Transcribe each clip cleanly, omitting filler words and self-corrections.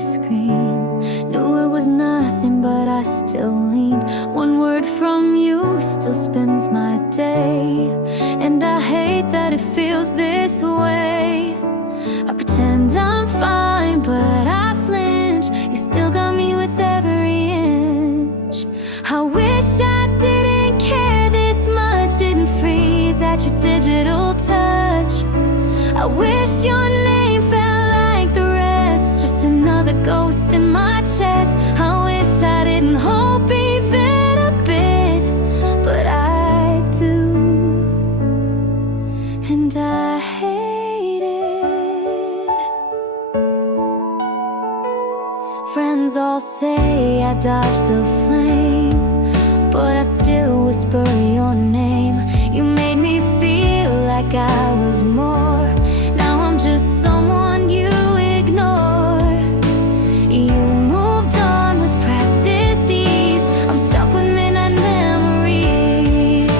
screen. Knew it was nothing, but I still leaned. One word from you still spends my day, and I hate that it feels this way. I pretend I'm fine, but I flinch. You still got me with every inch. I wish I didn't care this much, didn't freeze at your digital touch. I wish your name felt like the rest, just another ghost in my chest. I wish I didn't hope even a bit, but I do, and I hate it. Friends all say I dodged the flame, but I still whisper your name. You made me feel like I was more. Now I'm just someone you ignore. You moved on with practiced ease. I'm stuck with midnight memories.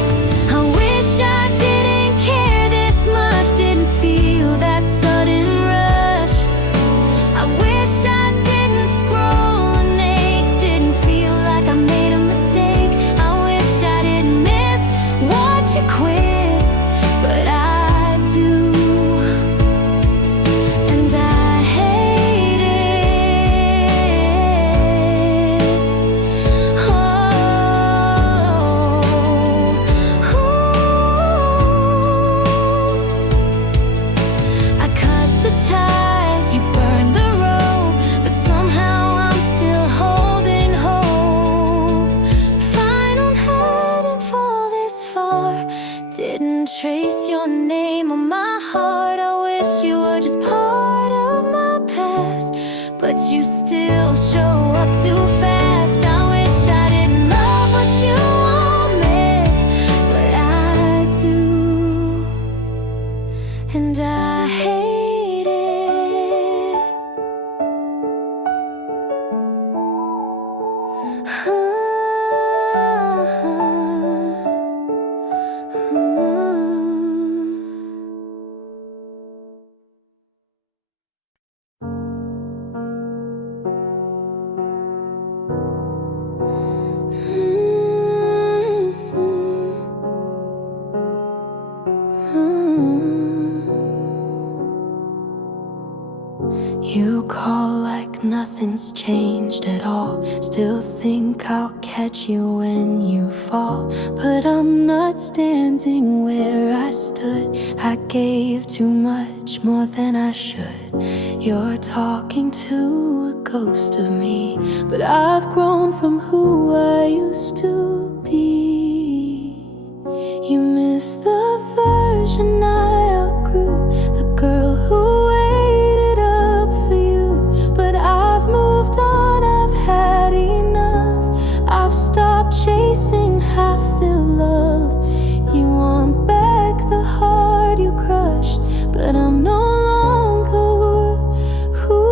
I wish I didn't care this much, didn't feel that sudden rush. I wish I didn't scroll naked, didn't feel like I made a mistake. I wish I didn't miss what you quit, but I do, and I hate it. Oh, I cut the ties, you burned the rope, but somehow I'm still holding hope. Fine on heading fall this far, didn't trace your name on my heart. I wish you were just part of my past, but you still show up too fast. I wish I didn't love what you wanted, but I do, and I hate it. You call like nothing's changed at all. Still think I'll catch you when you fall, but I'm not standing where I stood. I gave too much, more than I should. You're talking to a ghost of me, but I've grown from who I used to be. You miss the version I outgrew, the girl who waited up for you. But I've moved on, I've had enough. I've stopped chasing half-filled love. You want back the heart you crushed, but I'm no longer who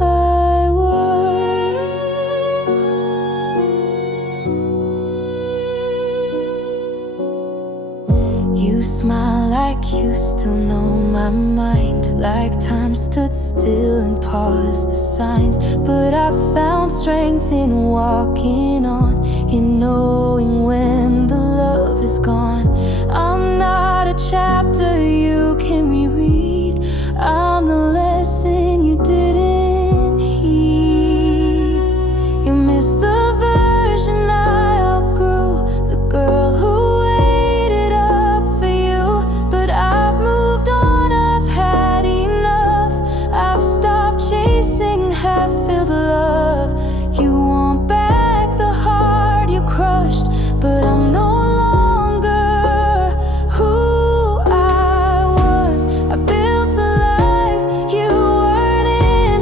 I was. You smile like you still know my mind, like time stood still and paused the signs. But I found strength in walking on, in knowing when the love is gone. I'm not a chapter you can reread, I'm the lesson you didn't heed. You miss the version I outgrew, the girl who waited up for you. But I've moved on, I've had enough. I've stopped chasing half-filled love. You want back the heart you crushed, but I'm no longer who I was. I built a life you weren't in,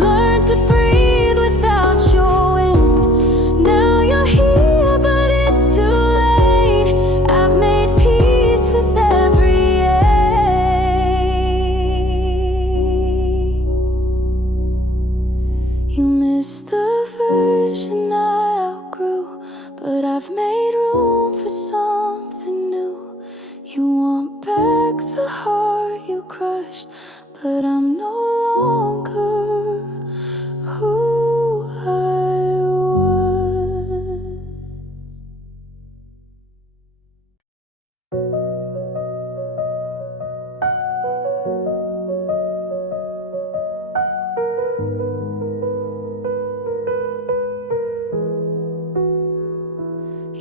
learned to breathe without your wind. Now you're here, but it's too late. I've made peace with every ache. You miss the version I outgrew, but I've made room for something new. You want back the heart you crushed, but I'm no longer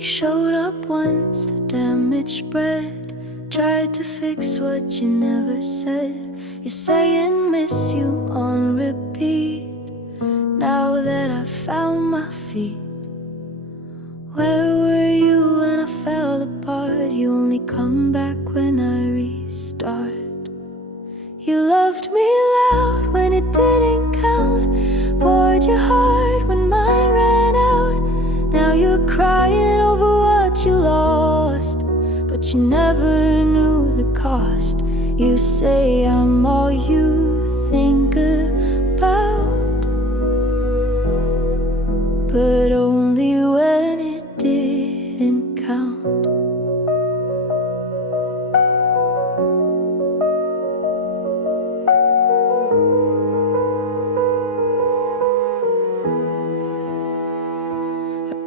showed up once, the damaged bread. Tried to fix what you never said. You're saying miss you on repeat. Now that I found my feet, where were you when I fell apart? You only come back when I restart. You loved me loud when it didn't count, poured your heart when mine ran out. Now you're crying over what you lost, but you never knew the cost. You say I'm all you think about, but only when it didn't count.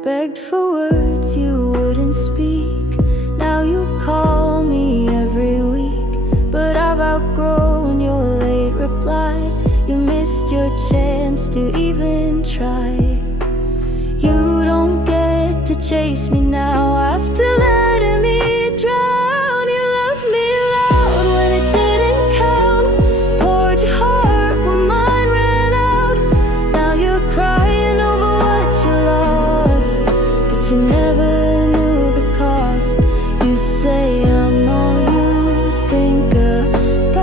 Begged for words you wouldn't speak. Now you call me every week, but I've outgrown your late reply. You missed your chance to even try. You don't get to chase me now after letting me drown. You left me loud when it didn't count, poured your heart when mine ran out. Now you're crying over what you lost, but you never knew the cost. You say I'm all you think about,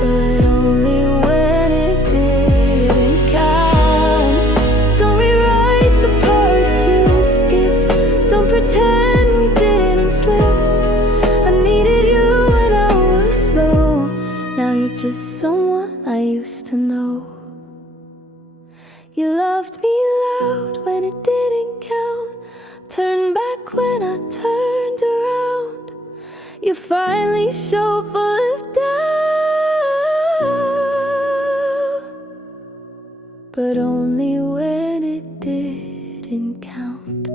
but only when it didn't count. Don't rewrite the parts you skipped. Don't pretend we didn't slip. I needed you when I was low. Now you're just someone I used to know. You loved me loud when it didn't count, turned back when I turned around. You finally showed full of doubt, but only when it didn't count.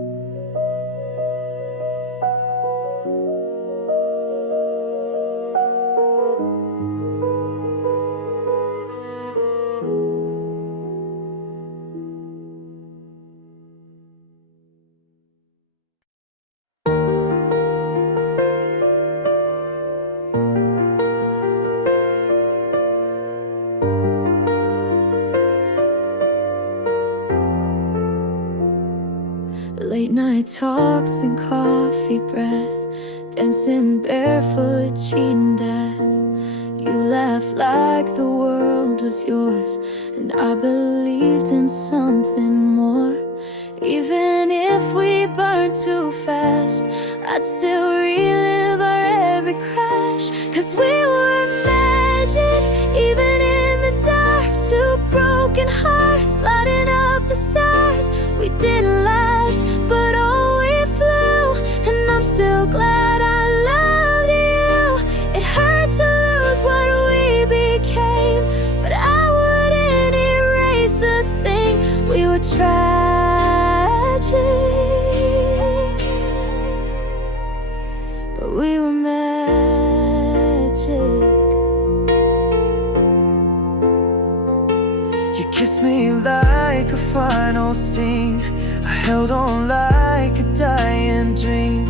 Late night talks and coffee breath, dancing barefoot, cheating death. You laughed like the world was yours, and I believed in something more. Even if we burned too fast, I'd still relive our every crash. 'Cause we were magic, even in the dark. Two broken hearts lighting up the stars. We didn't last, but oh, we flew. And I'm still glad I loved you. It hurt to lose what we became, but I wouldn't erase a thing. We were tragic, but we were magic. You kissed me like a final scene. I held on like a dying dream.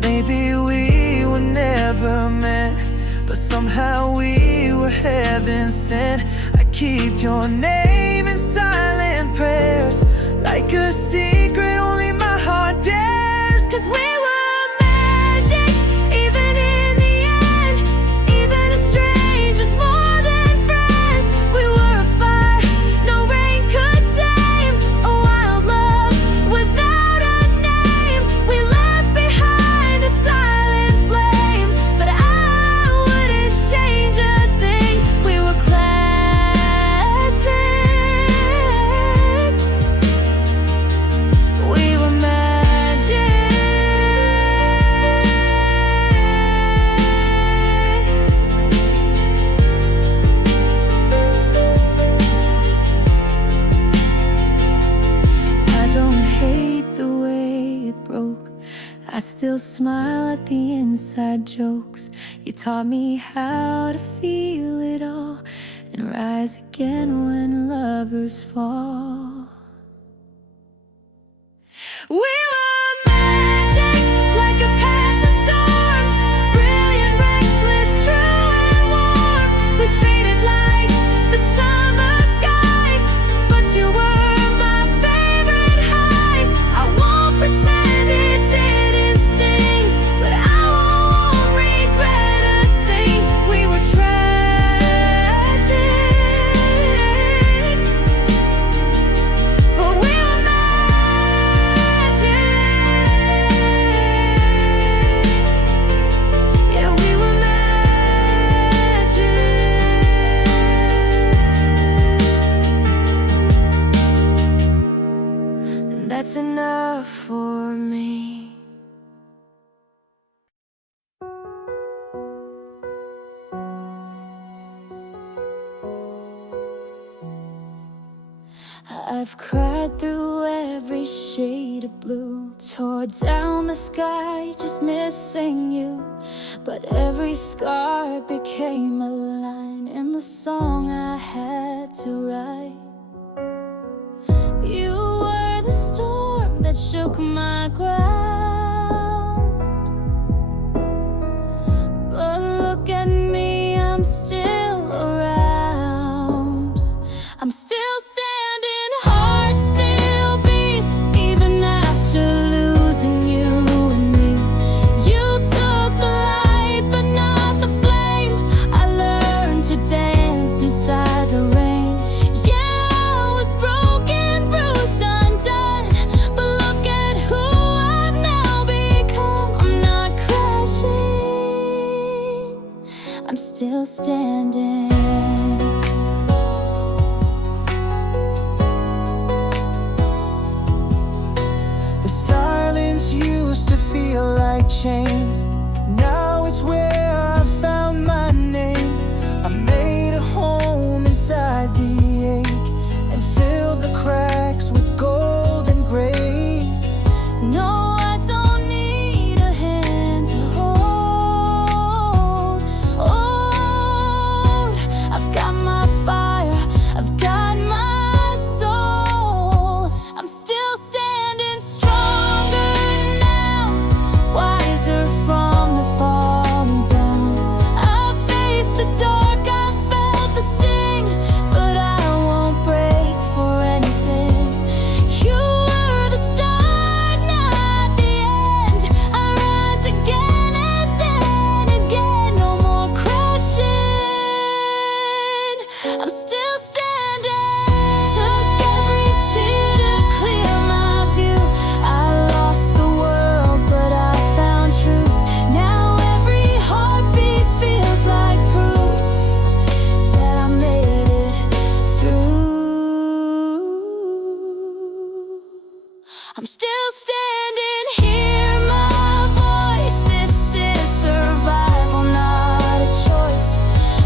Maybe we were never meant, but somehow we were heaven sent. I keep your name in silent prayers, like a secret only my heart dares. 'Cause we were magic, even in the end. Even as strangers, more than friends. We were a fire no rain could tame, a wild love without a name. We left behind a silent flame, but I wouldn't change a thing. We were classic, we were magic. I don't hate the way it broke. I still smile at the inside jokes. You taught me how to feel it all and rise again when lovers fall. I've cried through every shade of blue, tore down the sky just missing you. But every scar became a line in the song I had to write. You were the storm that shook my ground, but look at me, I'm still around. I'm still standing, heart still beats, even after losing you and me. You took the light, but not the flame. I learned to dance inside the rain. Yeah, I was broken, bruised, undone, but look at who I've now become. I'm not crashing, I'm still standing. The silence used to feel like chains. Now it's where I found my name. I made a home inside the ache and filled the cracks with golden grace. No, I don't need a hand to hold. I've got my fire, I've got my soul. I'm still standing stronger now, wiser from the falling down. I faced the dark, I felt the sting, but I won't break for anything. You were the start, not the end. I rise again and then again. No more crashing, I'm still standing. Took every tear to clear my view. I lost the world, but I found truth. Now every heartbeat feels like proof that I made it through. I'm still standing, hear my voice. This is survival, not a choice.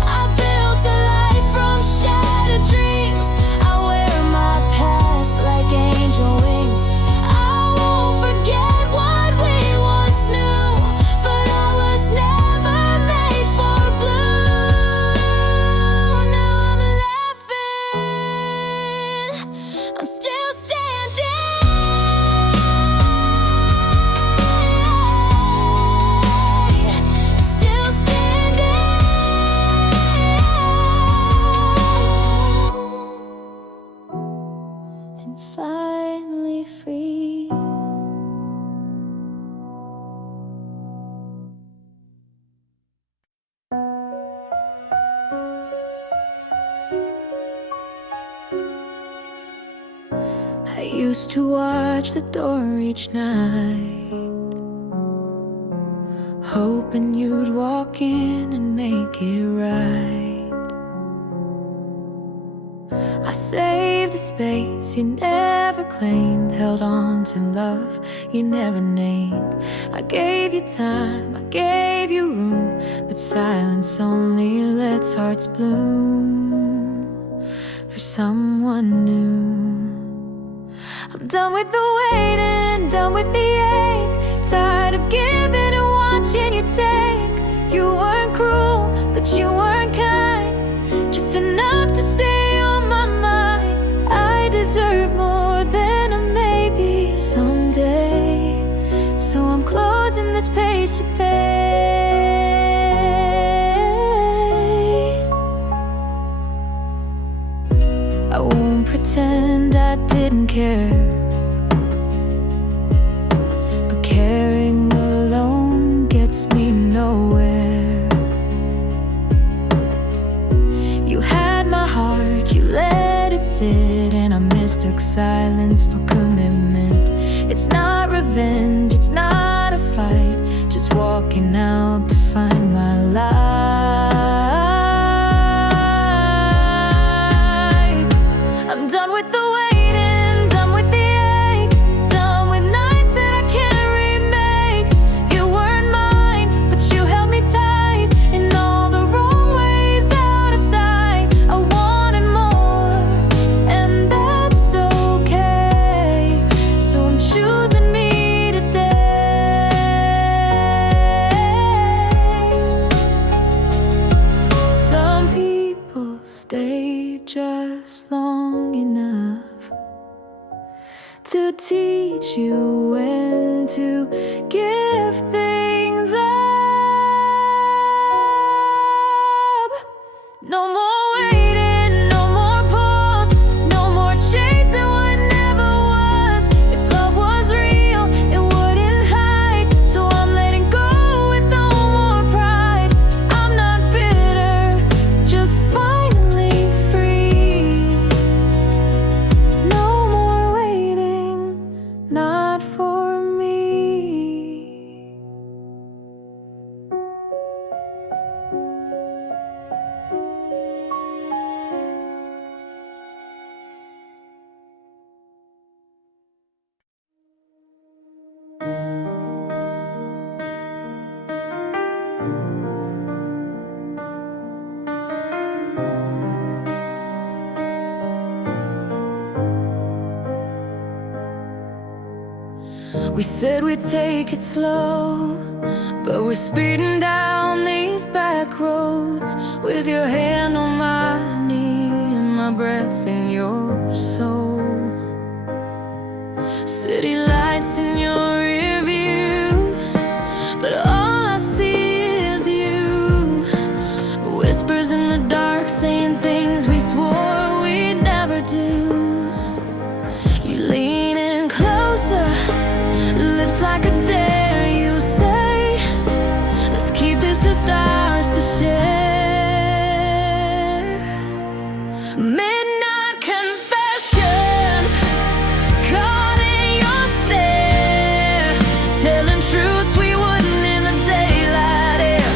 I built a life from shattered dreams. I wear my past like angel wings. I won't forget what we once knew, but I was never made for blue. Now I'm laughing, I'm still standing. Still standing and finally free. I used to watch the door each night, hoping you'd walk in and make it right. I saved a space you never claimed, held on to love you never named. I gave you time, I gave you room, but silence only lets hearts bloom for someone new. I'm done with the waiting, done with the ache, tired of giving and watching you take. You weren't cruel, but you weren't kind, just enough to stay on my mind. I deserve more than a maybe someday, so I'm closing this page to pay. I won't pretend I didn't care, but caring alone gets me nowhere. You had my heart, you let it sit, and I mistook silence for commitment. It's not revenge, it's not a fight, just walking out to find my light. I'm done with the waiting, done with the ache, done with nights that I can't remake. You weren't mine, but you held me tight in all the wrong ways, out of sight. I wanted more, and that's so stayed just long enough to teach you when to give things up. No more waiting, no more pause, no more chasing what never was. If love was real, it wouldn't hide. So I'm letting go with no more pride. I'm not bitter, just finally free. No more waiting, not for me. We said we'd take it slow, but we're speeding down these back roads, with your hand on my knee and my breath in your soul. City lights in your rear view, but all I see is you. Whispers in the dark saying things we swore we'd never do. You lean in closer, lips like a dare. You say, let's keep this just ours to share. Midnight confessions, caught in your stare, telling truths we wouldn't in the daylight air.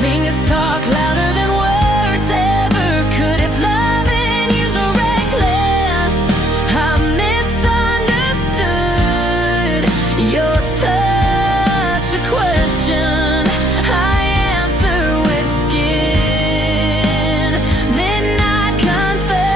Fingers talk louder than words ever could. If loving you's reckless, I misunderstood. Your touch a question, I answer with skin. Midnight confessions.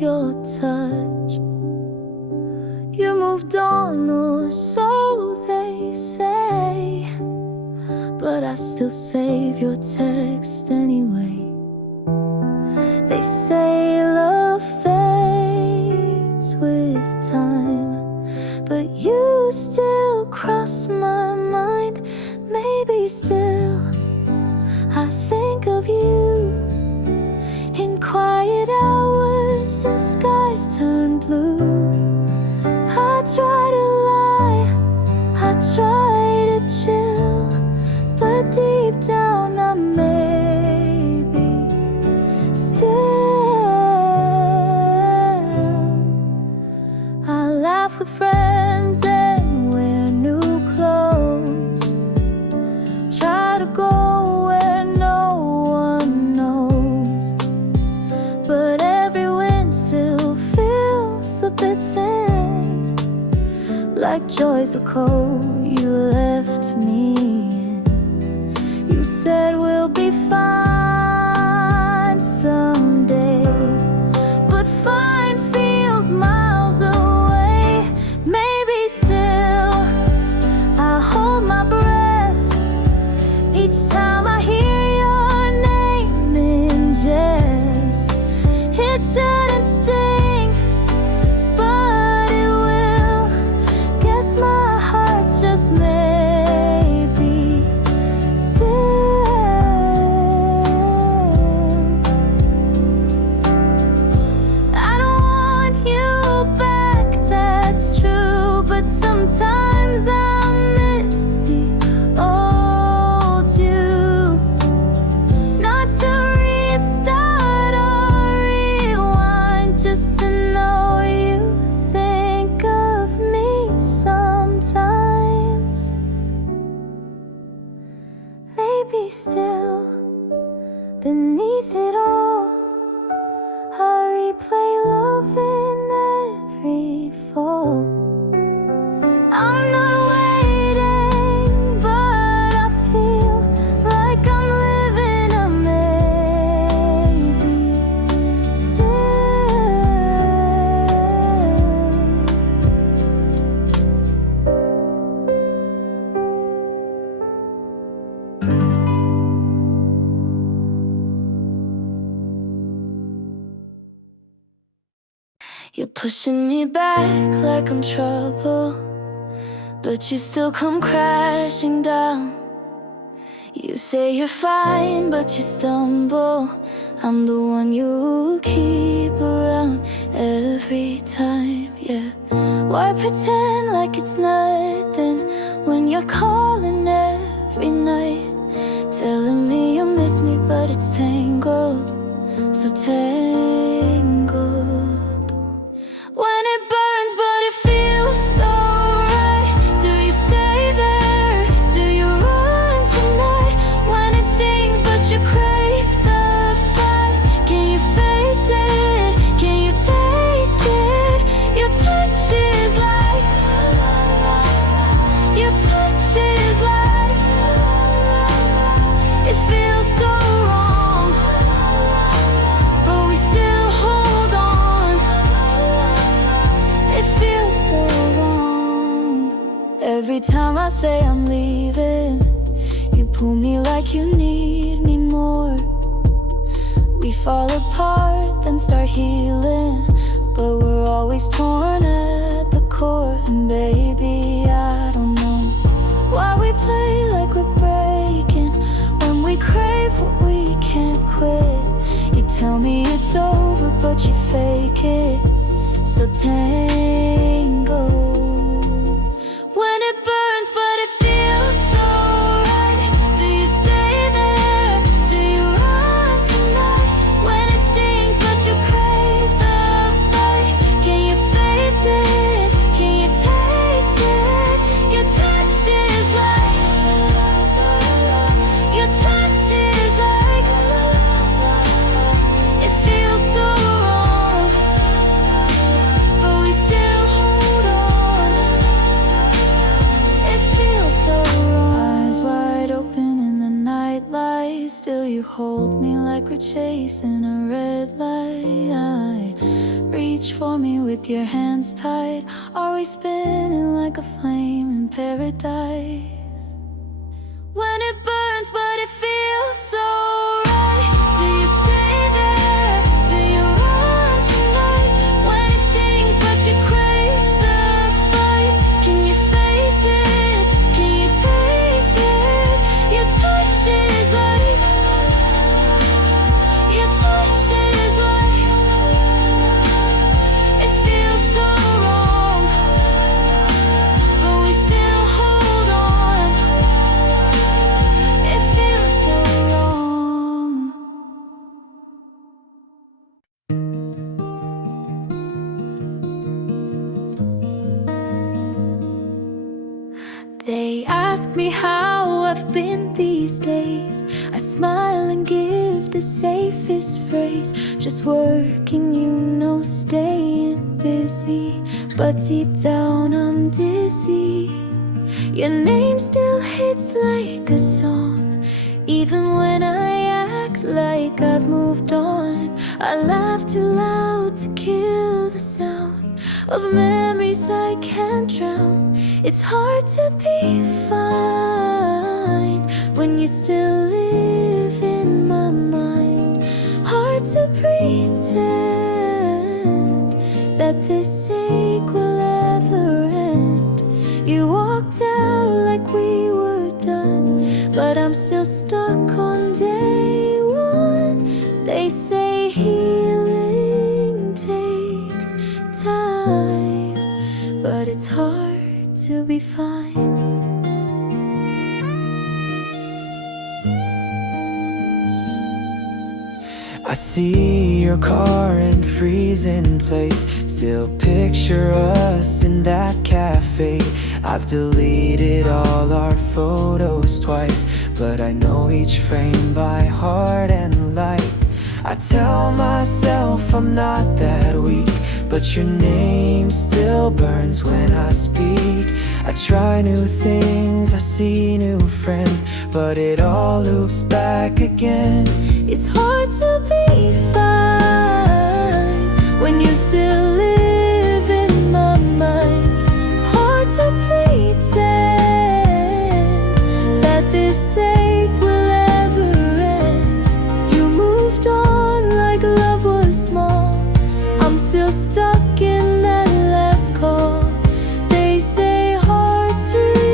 your touch. You moved on, or so they say, but I still save your text anyway. They say love fades with time, but you still cross my mind. Maybe still I think of you in quiet hours and skies turn blue. I try to lie, I try to chill, but deep down I maybe still. I laugh with friends and wear new clothes, try to go where no one knows, but every wind still feels a bit thin, like joys a cold you left me in. You said we'll be fine someday, but fine feels miles away. Maybe still I hold my breath each time I hear your name in jest. It shouldn't sting, but it will. Guess my heart's just maybe still. I don't want you back, that's true, but sometimes I miss the old you. Not to restart or rewind, just to know you think of me sometimes. Maybe still beneath it all, I replay love in every fall. I'm not waiting, but I feel like I'm living a maybe still. You're pushing me back like I'm trouble, but you still come crashing down. You say you're fine, but you stumble. I'm the one you keep around every time, yeah. Why pretend like it's nothing when you're calling every night, telling me you miss me, but it's tangled, so tangled. When it burns, but it feels so right. Do you stay there? Do you run tonight? When it stings, but you crave the fight. Can you face it? Can you taste it? Your touch is like, your touch is like, it feels so wrong, but we still hold on. It feels so wrong. Every time I say I'm leaving, you pull me like you need me more. We fall apart, then start healing, but we're always torn at the core. And baby, I don't know why we play like we're breaking when we crave what we can't quit. You tell me it's over, but you fake it, so tangled. When it burns, but it feels so right. Do you stay there? Do you run tonight? When it stings, but you crave the fight. Can you face it? Can you taste it? Your touch is like, your touch is like, it feels so wrong, but we still hold on. It feels so wrong. Eyes wide open in the nightlight, still you hold me like we're chasing a red light. reach for me with your hands tied? Are we spinning like a flame in paradise? When it burns but it feels so right, do you stay there? Do you run tonight? When it stings but you crave the fight, can you face it? Can you taste it? Your touch is like, your touch is like, it feels so wrong, but we still hold on. It feels so wrong. They ask me how I've been these days. I smile and give the safest phrase. Just working, you know, staying busy, but deep down I'm dizzy. Your name still hits like a song, even when I act like I've moved on. I laugh too loud to kill the sound of memories I can't drown. It's hard to be fine when you still live in my mind. Hard to pretend that this ache will ever end. You walked out like we were done, but I'm still stuck on day one. They say healing takes time, but it's hard to be fine. I see your car in freezing place. Still picture us in that cafe. I've deleted all our photos twice, but I know each frame by heart and light. I tell myself I'm not that weak, but your name still burns when I speak. I try new things, I see new friends, but it all loops back again. It's hard to be fine when you still live in my mind. Hard to pretend that this ache will ever end. You moved on like love was small. I'm still stuck in that last call. They say hearts realign,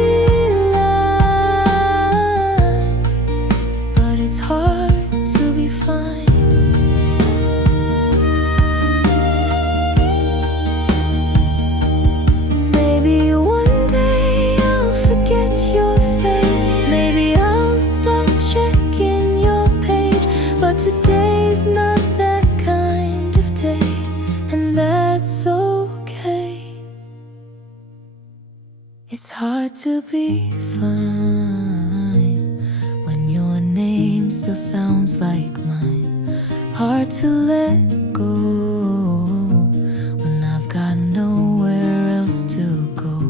but it's hard to be fine. Maybe one day I'll forget your face. Maybe I'll stop checking your page, but today's not that kind of day, and that's okay. It's hard to be fine when your name still sounds like mine. Hard to let go when I've got nowhere else to go.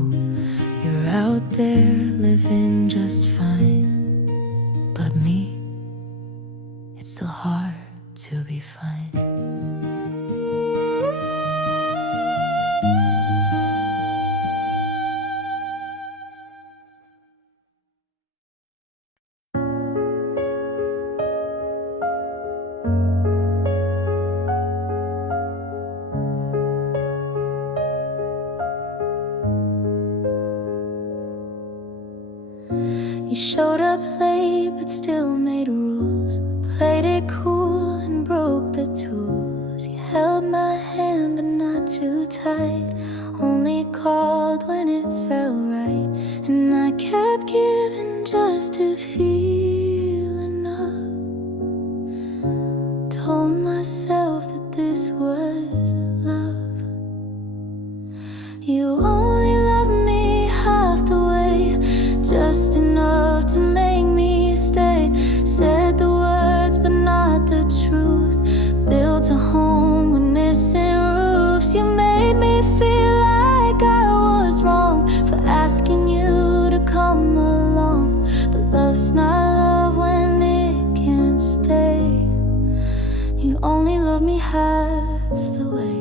You're out there living just fine, but me, it's still hard to be fine. You showed up late but still made rules. Played it cool and broke the tools. You held my hand but not too tight. Only called when it felt right, and I kept giving just to feel enough. Told myself that this was love. You only loved me half the way, just enough to make me stay. Said the words but not the truth. Built a home with missing roofs. You made me feel like I was wrong for asking you to come along, but love's not love when it can't stay. You only love me half the way.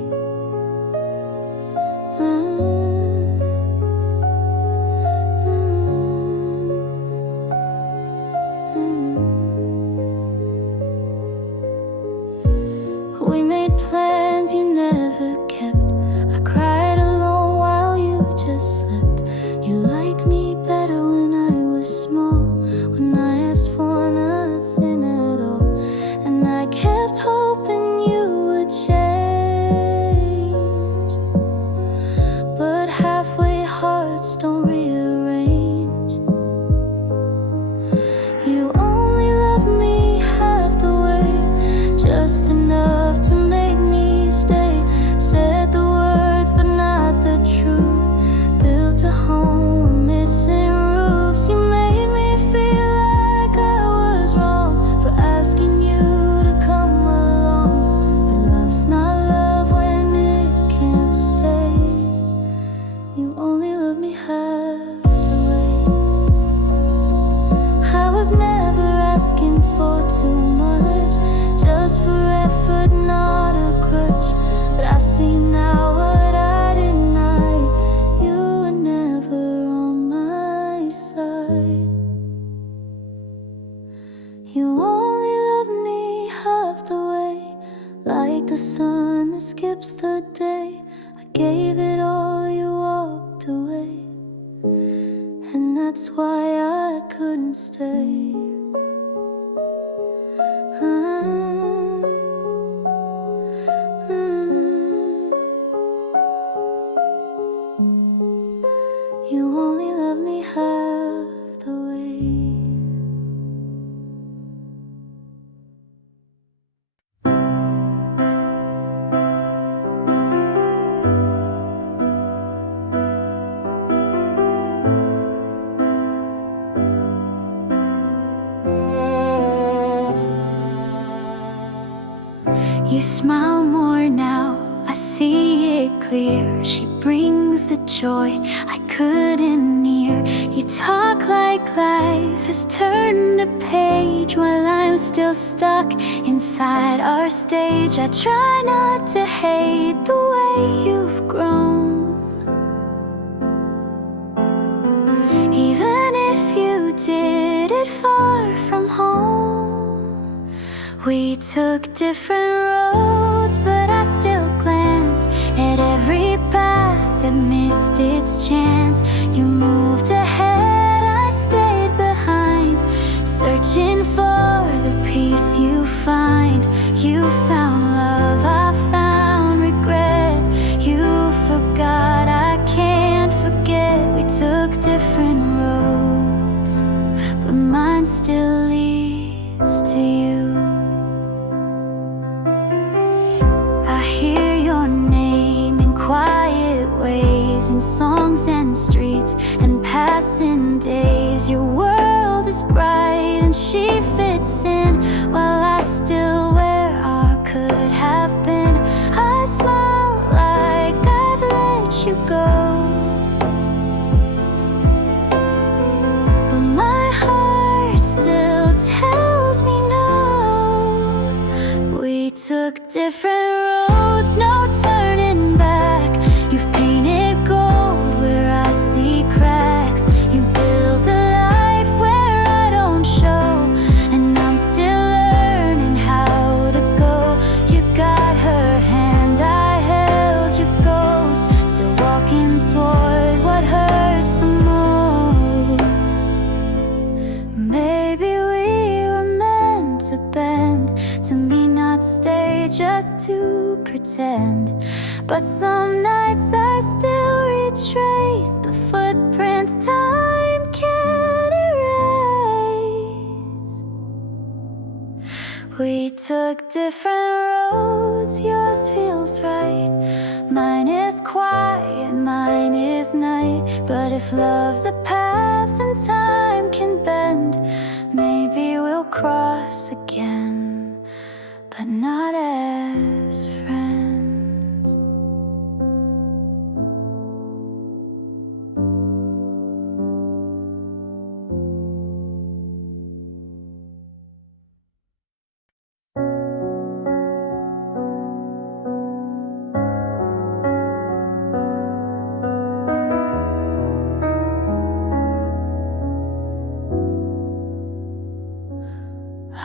gave it all, you walked away, and that's why I couldn't stay. You only love me half the way. You smile more now, I see it clear. She brings the joy I couldn't near. You talk like life has turned a page, while I'm still stuck inside our stage. I try not to hate the way you've grown, even if you did it far from home. We took different roads, but I still glance at every path that missed its chance. You moved ahead, I stayed behind, searching for the peace you find. You found love, I found regret. You forgot, I can't forget. We took different roads, but mine still leads to you. Quiet ways, in songs and streets and passing days. Your world is bright and she fits in, while I still where I could have been. I smile like I've let you go, but my heart still tells me no. We took different roads, no turning back. You've painted gold where I see cracks. You built a life where I don't show, and I'm still learning how to go. You got her hand, I held your ghost, still walking toward what hurts the most. Maybe we were meant to bend, to me not stay just to pretend. But some nights I still retrace the footprints time can't erase. We took different roads, yours feels right. Mine is quiet, mine is night. But if love's a path and time can bend, maybe we'll cross again, but not as friends.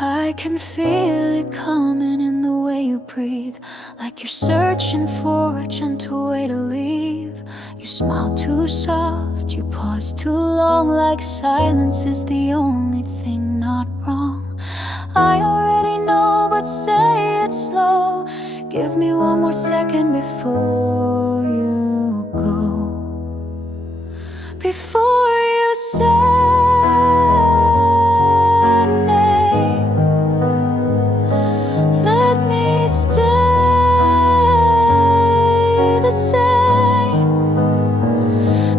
I can feel it coming in the way you breathe, like you're searching for a gentle way to leave. You smile too soft, you pause too long, like silence is the only thing not wrong. I already know, but say it slow. Give me one more second before you go, before you say the same.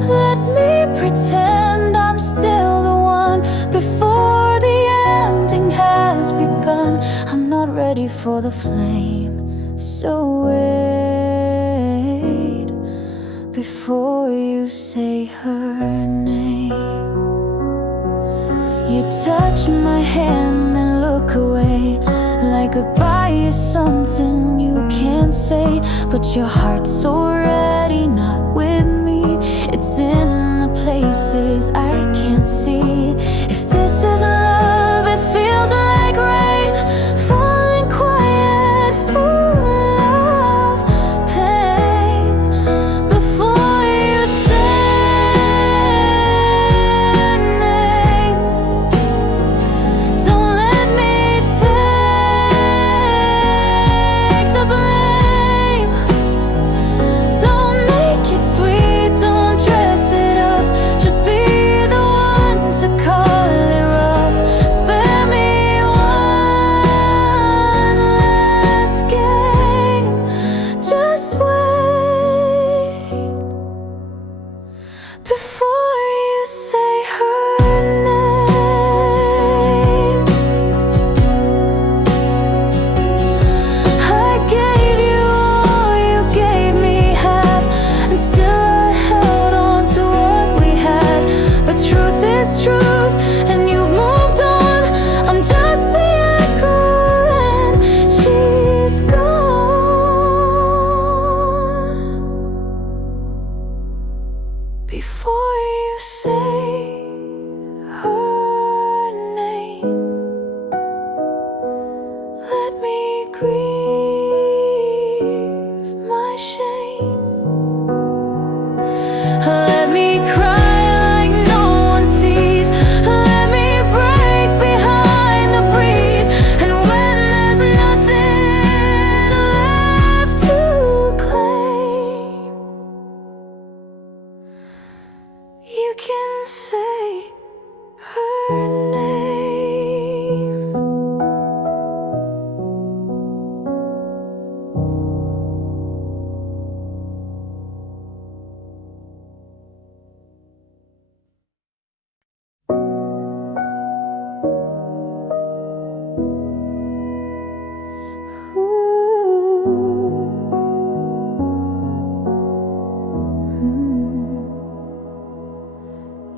Let me pretend I'm still the one before the ending has begun. I'm not ready for the flame, so wait before you say her name. You touch my hand and look away, like goodbye is something you can't say. But your heart's already not with me. It's in the places I can't see. If this is love, it feels like rain falling quiet, full of pain. before you say her name. Let me grieve my shame. Let me cry like no one sees. Let me break behind the breeze. And when there's nothing left to claim, you can say her name.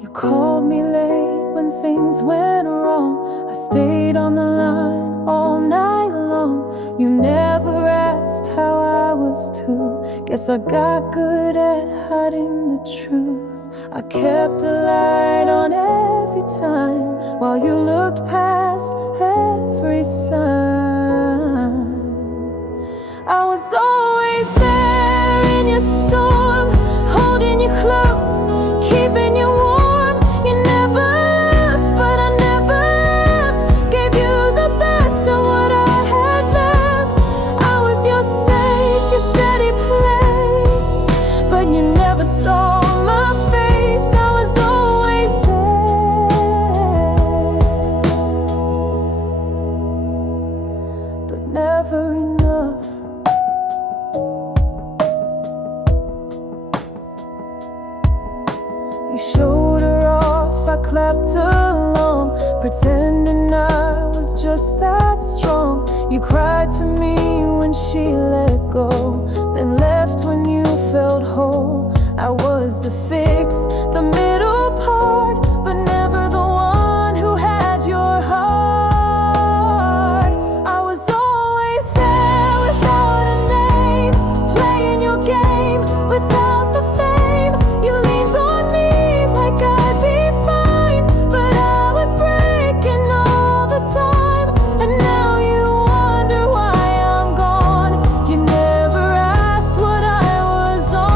You called me late when things went wrong. I stayed on the line all night long. You never asked how I was too. Guess I got good at hiding the truth. I kept the light on every time while you looked past every sign. I was always there in your storm, holding you close, keeping you warm. You never left, but I never left. Gave you the best of what I had left. I was your safe, your steady place, but you never saw my face. I was always there, but never enough. You showed her off, I clapped along, pretending I was just that strong. You cried to me when she let go, then left when you felt whole. I was the fix, the middle part, but never the one who had your heart. I was always there without a name, playing your game without the fame. You leaned on me like I'd be fine, but I was breaking all the time. And now you wonder why I'm gone. You never asked what I was on.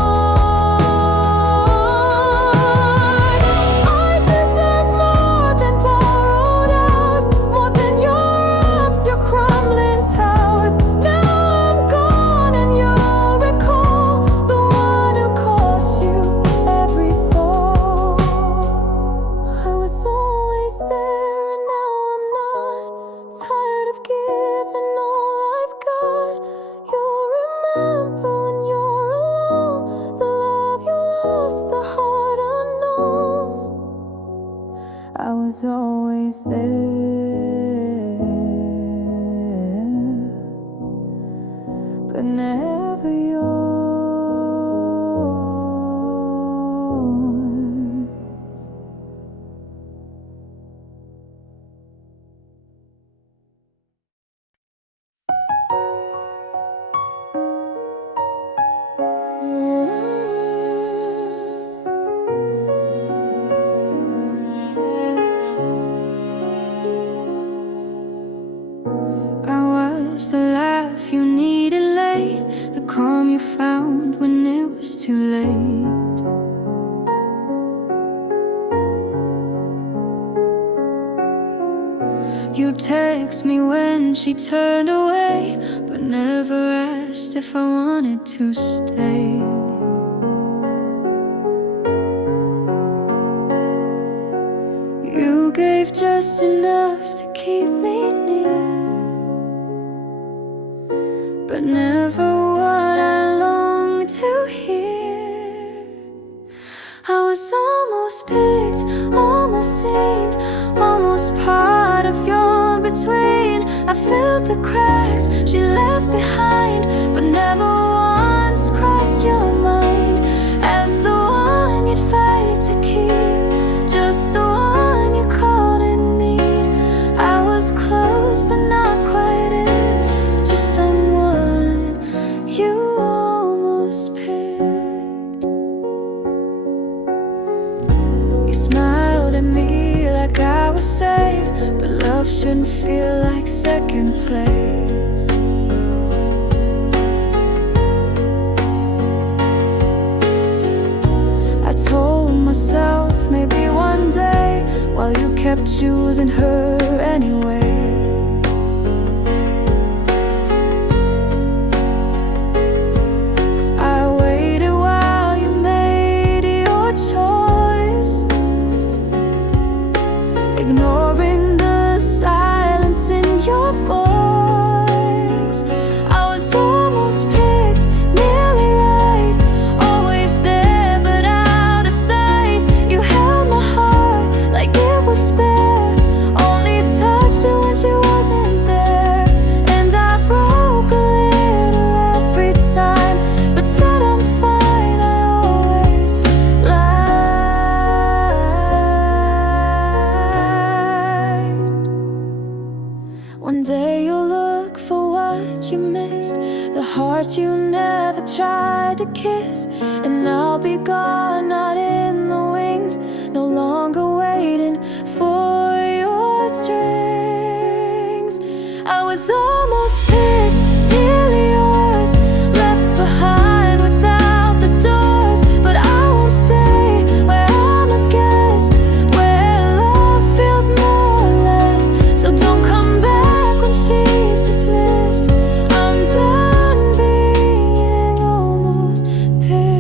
I deserve more than borrowed hours, more than your arms, your crumbling towers. Now I'm gone and you'll recall the one who caught you every fall. I was always there and now I'm not. Tired of giving all I've got. You'll remember when you're alone, the love you lost, the heart unknown. I was always there, but never yours. I was the laugh you needed late, the calm you found when it was too late. You text me when she turned away, but never asked if I wanted to stay. You gave just enough to keep me near, but never what I longed to hear. I was almost picked, almost seen, almost part of your between. I filled the cracks she left behind, but never once crossed your mind as the one you'd fight to keep, just the one you called in need. I was close but not quite it, just someone you almost picked. love shouldn't feel like second place. I told myself maybe one day, while you kept choosing her anyway. Ignoring the silence in your voice. I was almost picked, nearly right, always there but out of sight. You held my heart like it was spare, only touched it when she wasn't there. And I broke a little every time, but said I'm fine. I always one day you'll look for what you missed, the heart you never tried to kiss. And I'll be gone, not in the wings, no longer waiting for your strings. I was almost picked, nearly yours, left behind without the doors. But I won't stay where I'm a guest, where love feels more or less. So don't come back when she's dismissed. I'm done being almost picked.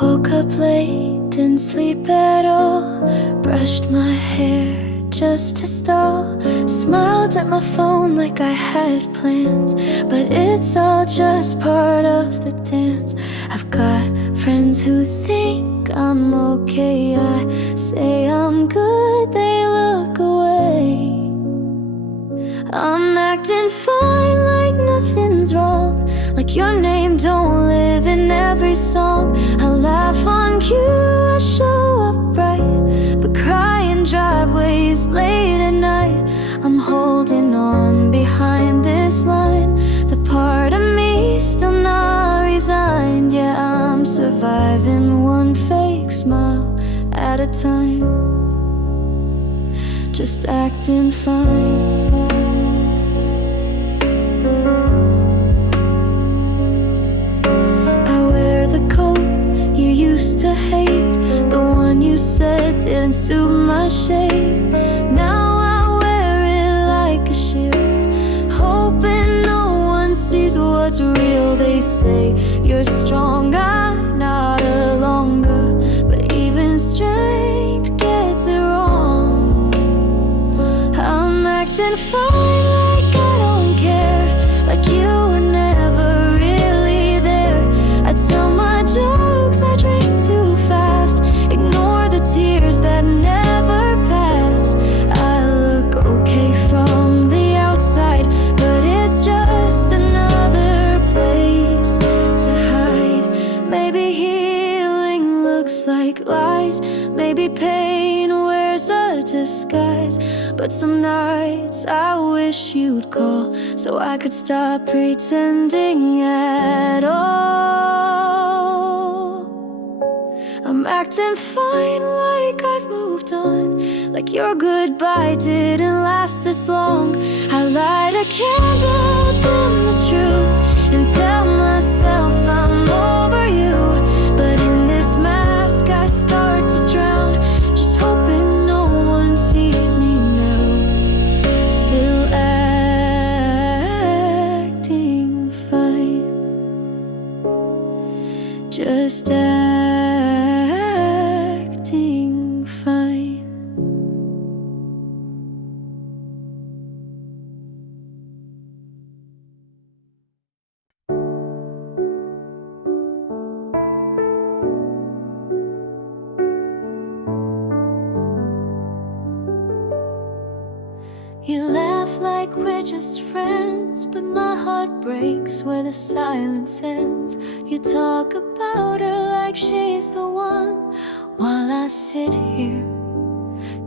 Woke up late, didn't sleep at all, brushed my hair just to stall, smiled at my phone like I had plans, but it's all just part of the dance. I've got friends who think I'm okay, I say I'm good, they look away. I'm acting fine like nothing's wrong, like your name don't live in every song. I laugh on cue, I show up bright, but cry in driveways late at night. I'm holding on behind this line, the part of me still not resigned. Yeah, I'm surviving one fake smile at a time, just acting fine. Used to hate, the one you said didn't suit my shape. Now I wear it like a shield, hoping no one sees what's real. They say you're strong, I'm not a longer, but even strength gets it wrong. I'm acting fine like I don't care, like you were never really there. I tell my jokes, I drink too fast, ignore the tears that never pass. I look okay from the outside, but it's just another place to hide. Maybe healing looks like lies, maybe pain wears a disguise. But some nights I wish you'd call, so I could stop pretending at all. I'm acting fine like I've moved on, like your goodbye didn't last this long. I light a candle, dim the truth, and tell myself I'm over you. But in this mask I start to drown, just hoping no one sees me now. Still acting fine, just acting fine. just friends, but my heart breaks where the silence ends. You talk about her like she's the one, while I sit here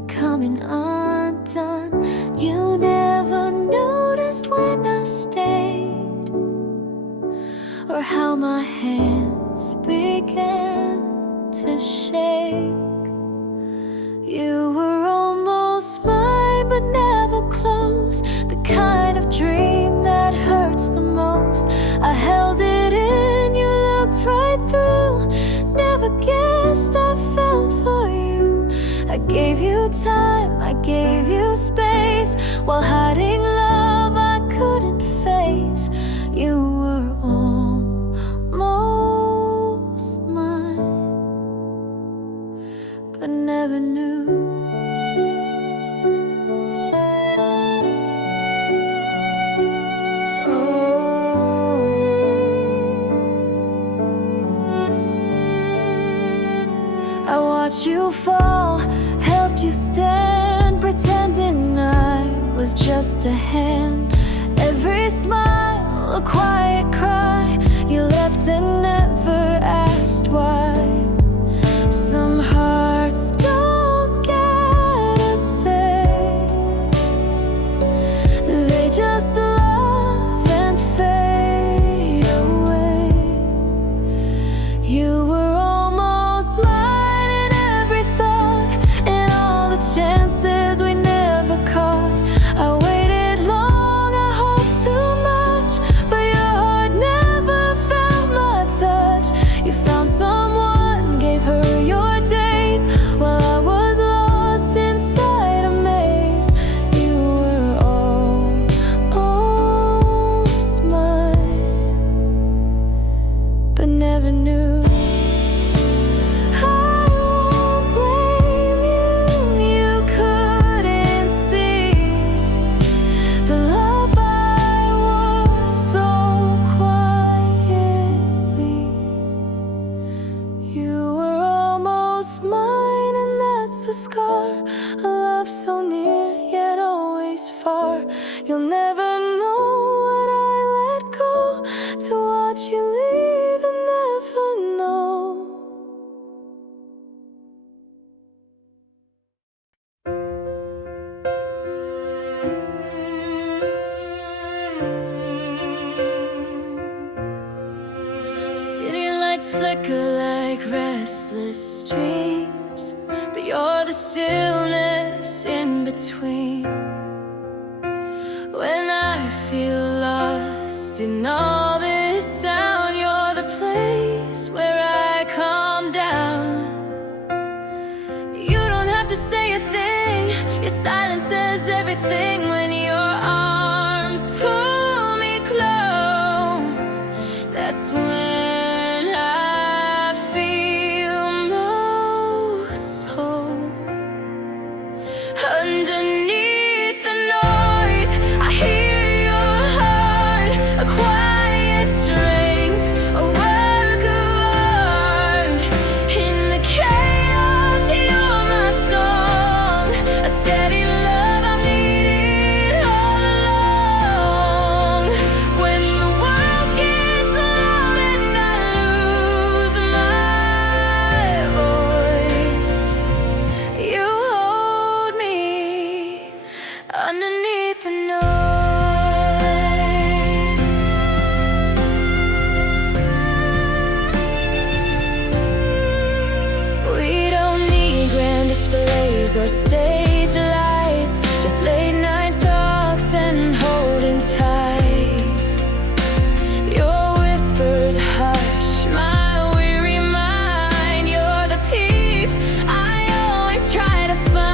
coming undone. You never noticed when I stayed, or how my hands began to shake. You were almost mine, but never close. The kind of dream that hurts the most. I held it in, you looked right through. Never guessed I felt for you. I gave you time, I gave you space, while hiding love I couldn't face. You were almost mine, but never knew. I watched you fall, helped you stand, pretending I was just a hand. Every smile, a quiet cry, you left and never asked why. Some hearts don't get a say, they just love and fade away. You were almost mine, chances we never caught. I waited long, I hoped too much, but your heart never felt my touch. You found someone, gave her your days, while I was lost inside a maze. You were almost mine, but never knew. Mine, and that's the scar. A love so near, yet always far. You'll never know what I let go, to watch you leave and never know. City lights flicker like restless dreams, but you're the stillness in between. When I feel lost in all this sound, you're the place where I calm down. You don't have to say a thing, your silence says everything. When your arms pull me close, that's when underneath the noise, I hear your heart, a quiet strength, a work of art. In the chaos, you're my song, a steady love I've needed all along. When the world gets loud and I lose my voice, you underneath the noise. We don't need grand displays or stage lights, just late night talks and holding tight. Your whispers hush my weary mind. You're the peace I always try to find.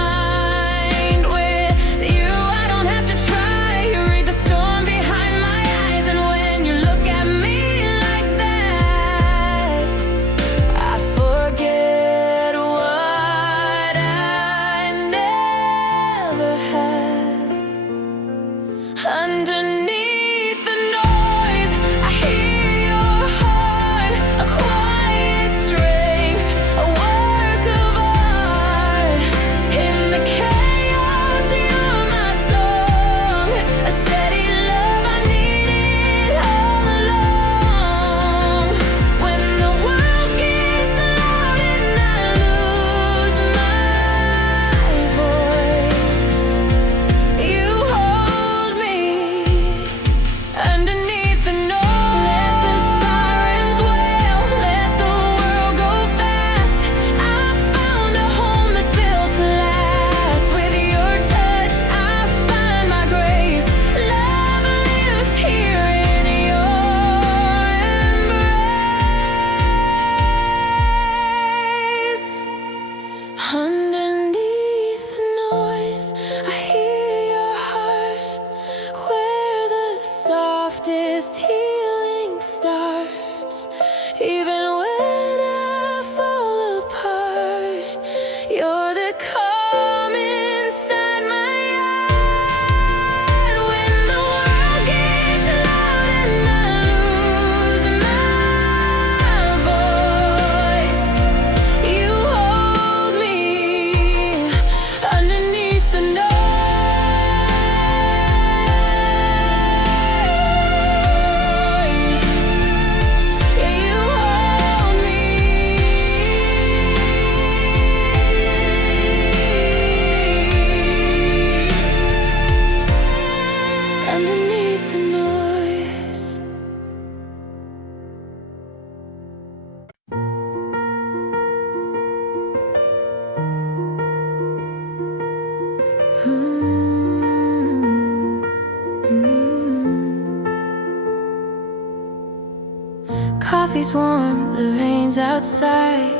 Coffee's warm, the rain's outside.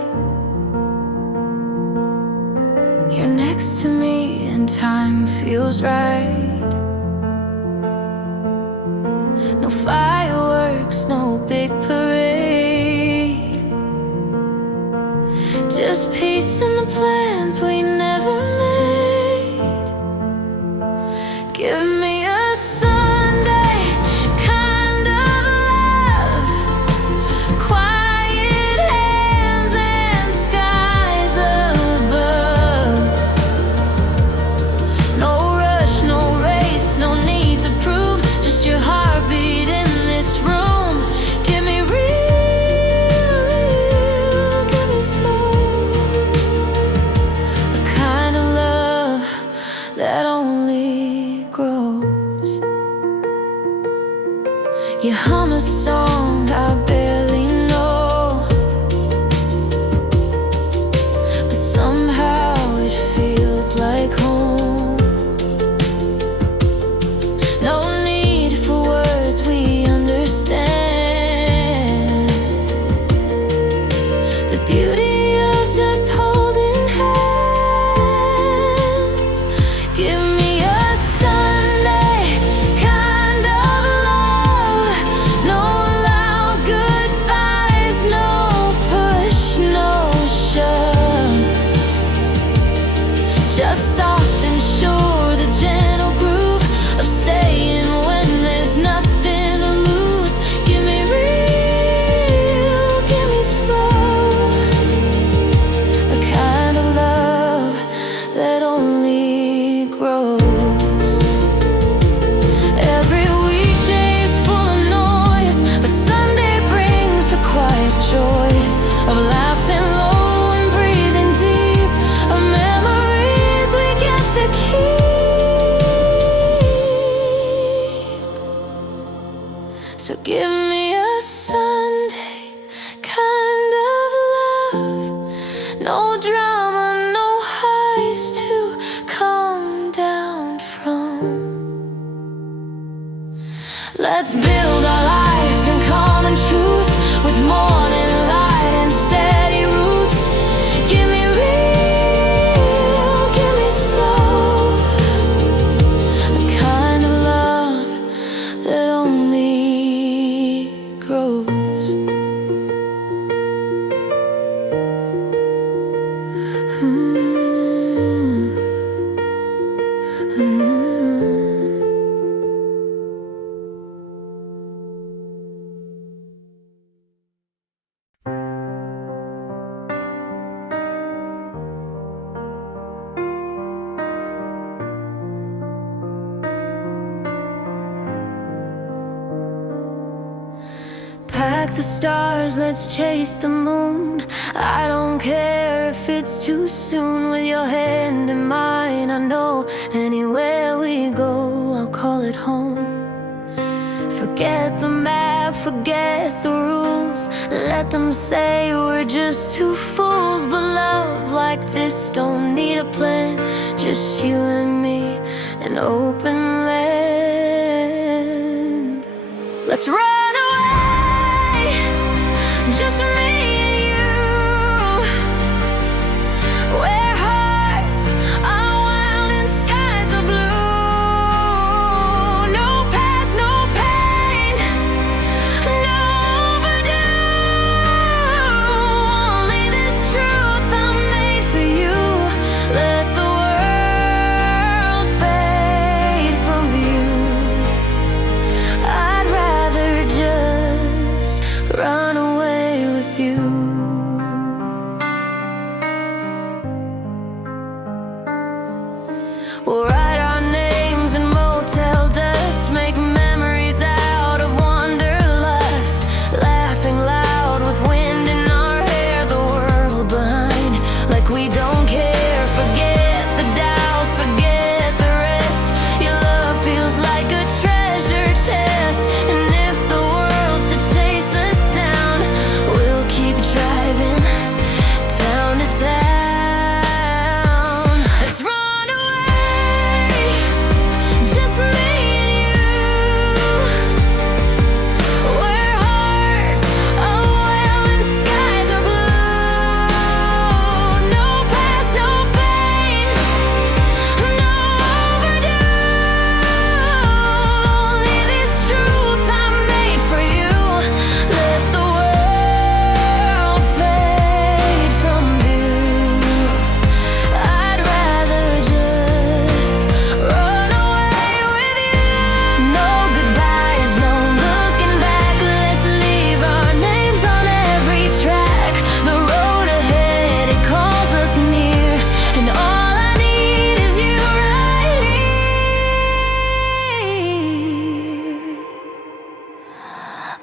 You're next to me and time feels right. No fireworks, no big parade, just peace in the plans we never made. Give me a Sunday kind of love, quiet hands and skies above. No rush, no race, no need to prove, just your heartbeat in this room. Give me real, real, give me slow, the kind of love that only grows. You hum a song I barely know, but somehow it feels like home. No need for words, we understand the beauty of just holding hands. Give me a Sunday kind of love, no loud goodbyes, no push, no shove, just soft and sure, the gentle groove of staying when there's nothing to lose. Give me real, give me slow, the kind of love that only grows. Every weekday is full of noise, but Sunday brings the quiet joys of laughing low and breathing deep, of memories we get to keep. So give me a Sunday kind of love, no drama, no highs to come down from. Let's build our life in common truth, with morning light and steady roots. Give me real, give me slow, the kind of love that only grows. Pack the stars, let's chase the moon. I don't care if it's too soon. With your hand in mine, I know anywhere we go, I'll call it home. Forget the map, forget the rules. Let them say we're just two fools. But love like this don't need a plan, just you and me, an open land. Let's run away, just me and you, where hearts are wild and skies are blue. No past, no pain, no overdue, only this truth I'm made for you. Let the world fade from view. I'd rather just run away with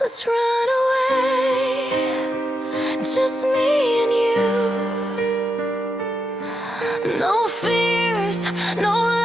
Let's run away, just me and you. No fears, no